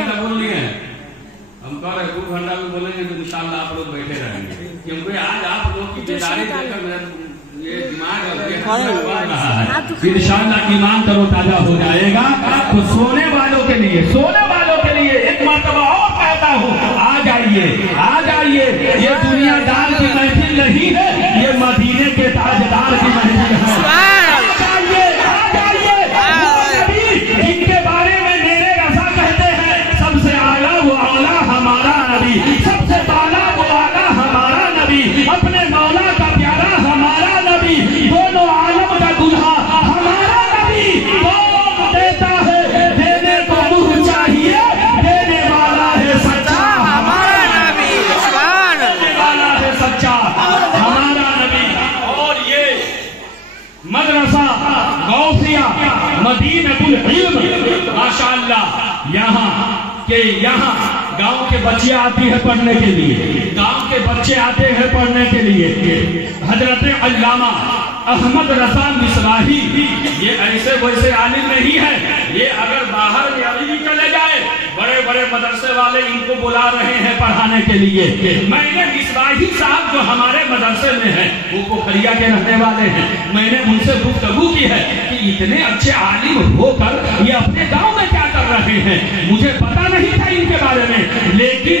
घंटा बोल लिए हैं, हम कह रहे 2 घंटा में बोलेंगे तो इंशाल्लाह आप लोग बैठे रहेंगे, क्योंकि आज आप लोग की बेदारी देखकर मेरा ये दिमाग इंशाल्लाह ईमान तरोताजा हो जाएगा। तो सोने वालों के लिए एक मर्तबा और कहता हूँ, आ जाइए, ये दुनियादार की महफिल नहीं है, ये मदीने के ताजदार की महफिल है। जिनके बारे में मेरे रसा कहते हैं, सबसे आला वो आला हमारा नबी, सबसे बाला वो आला हमारा नबी, अपने मौला का प्यारा हमारा नबी, दोनों आलम का दुल्हा हमारा नबी। कौन देता है देने को मुँह चाहिए, देने वाला है सच्चा हमारा नबी, देने वाला है सच्चा हमारा नबी। और ये मदरसा गौसिया मदीनतुल इल्म माशाअल्लाह, यहाँ गांव के बच्चे आती है पढ़ने के लिए, हजरत अल्लामा अहमद रजा मिसबाही, ये ऐसे वैसे आलिम नहीं है, ये अगर बाहर में अभी भी चले जाए, बड़े बड़े मदरसे वाले इनको बुला रहे हैं पढ़ाने के लिए। मैंने मिसबाही साहब जो हमारे मदरसे में है, वो पोखरिया के रहने वाले हैं, मैंने उनसे गुफ्तगू की है कि इतने अच्छे आलिम होकर ये अपने गांव में क्या कर रहे हैं, मुझे पता नहीं था इनके बारे में, लेकिन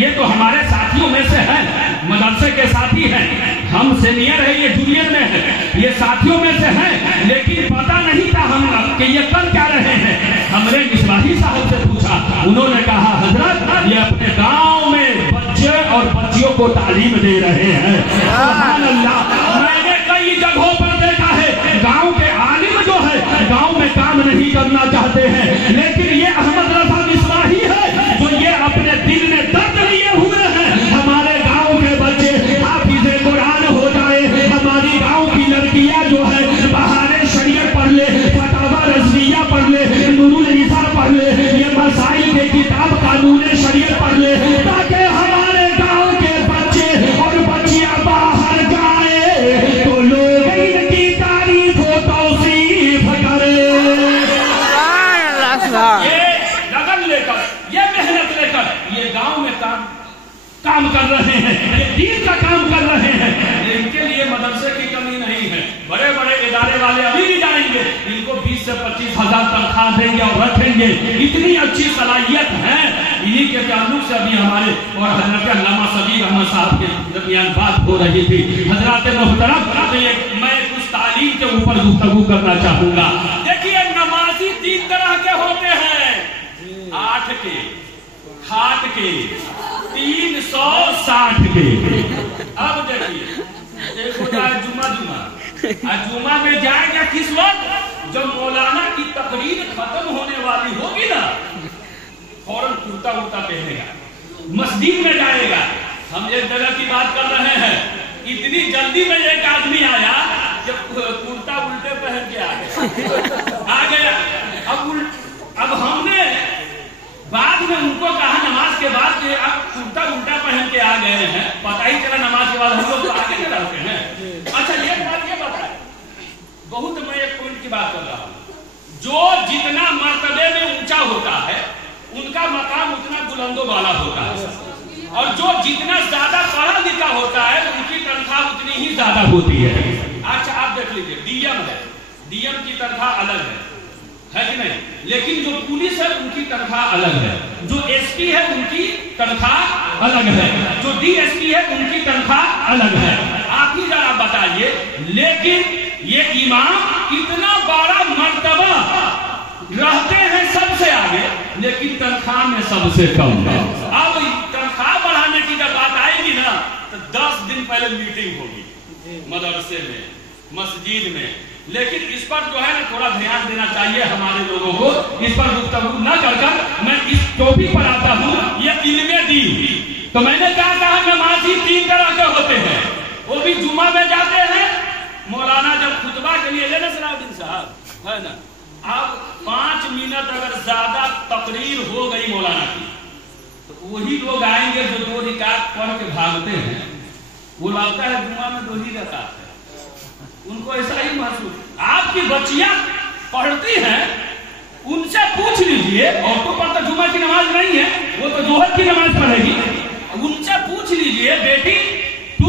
ये तो हमारे साथियों में से है, मदरसे के साथी हैं, हम सीनियर है, ये जूनियर में है, ये साथियों में से हैं, लेकिन पता नहीं था हम कि ये कर क्या रहे हैं। हमने मिसबाही साहब से पूछा, उन्होंने कहा हजरत ये अपने गांव में बच्चे और बच्चियों को तालीम दे रहे हैं। सुभान अल्लाह, मैंने कई जगहों पर देखा है गांव के आलिम जो है गांव में काम नहीं करना चाहते हैं, लेकिन ये अहमद रजा मिसबाही है जो ये अपने दिल में दर्द लिए हुए हैं, हमारे गांव के बच्चे हाफिज़े कुरान हो जाए, हमारी गांव की लड़कियां जो है बहारे शरीयत पढ़ ले, फतावा रज़विया पढ़ ले, नूरुल रिसा पढ़ ले, ये मसाइल के किताब कानून शरीयत पढ़ ले, ताकि हमारे गांव के बच्चे और बच्चियां बाहर जाए तो लोग इनकी तारीफ हो तौसीफ करे। ये लगन लेकर, ये मेहनत लेकर ये गांव में काम कर रहे हैं, ये दीन का काम कर रहे हैं, इनके लिए मदरसे की कमी नहीं है। बड़े बड़े इदारे वाले अभी भी जाएंगे, इनको 20 से 25 हजार तनख्वाह देंगे और रखेंगे, इतनी अच्छी सलाहियत है। इन्हीं के ताल्लुक से अभी हमारे और हजरत अल्लामा सबीर अहमद साहब के दरमियान बात हो रही थी। हजरत मोहतरम, मैं कुछ तालीम के ऊपर गुफ्तगू करना चाहूंगा। देखिए, नमाजी 3 तरह के होते हैं, 8 के, खाट के, 360 के। अब देखिए, एक होता है जुमा, जुमा में जाएगा किस वक्त, जब मौलाना की तकरीर खत्म होने वाली होगी ना, फौरन कुर्ता उर्ता पहनेगा, मस्जिद में जाएगा। हम एक जगह की बात कर रहे हैं, इतनी जल्दी में एक आदमी आया जब कुर्ता उल्टे पहन के आ गया। अब हमने बाद में उनको कहा नमाज के बाद कि आप कुर्ता उल्टा पहन के आ गए हैं, पता ही चला नमाज के बाद हम लोग तो आगे के रहते हैं। अच्छा, ये बात ये बताए, बहुत मैं एक पॉइंट की बात कर रहा हूँ, जो जितना मर्तबे में ऊंचा होता है उनका मकाम उतना बुलंदो वाला होता है, और जो जितना ज्यादा पढ़ा लिखा होता है उनकी तनख्वाह उतनी ही ज्यादा होती है। अच्छा, आप देख लीजिए, डीएम है, डीएम की तनख्वाह अलग है कि नहीं, लेकिन जो पुलिस है उनकी तनख्वाह अलग है, जो एसपी है उनकी तनख्वाह अलग है, जो डीएसपी है उनकी तनख्वाह अलग है। आप ही जरा बताइए, लेकिन ये इमाम इतना बड़ा मर्तबा रहते हैं सबसे आगे, लेकिन तनख्वाह में सबसे कम है। अब तनख्वाह बढ़ाने की जब बात आएगी ना, तो 10 दिन पहले मीटिंग होगी मदरसे में, मस्जिद में, लेकिन इस पर जो है ना थोड़ा ध्यान देना चाहिए हमारे लोगों को। इस पर गुफ्तगू न कर मैं इस टॉपिक पर आता हूँ, ये इल्मे दीन। तो मैंने क्या कहा, नमाजी 3 तरह के होते हैं, वो भी जुमा में जाते हैं। मौलाना जब खुतबा के लिए लेना सलाउद्दीन साहब है ना, अब 5 मिनट अगर ज्यादा तकरीर हो गई मौलाना की, तो वही लोग आएंगे जो 2 रिकात पढ़ के भागते हैं। वो लगता है जुमा में 2 ही रकात है, उनको ऐसा ही महसूस। आपकी बच्चियां पढ़ती हैं, उनसे पूछ लीजिए, औरतों पर तो जुमा की नमाज वक्त की नमाज पढ़ेगी। उनसे पूछ लीजिए बेटी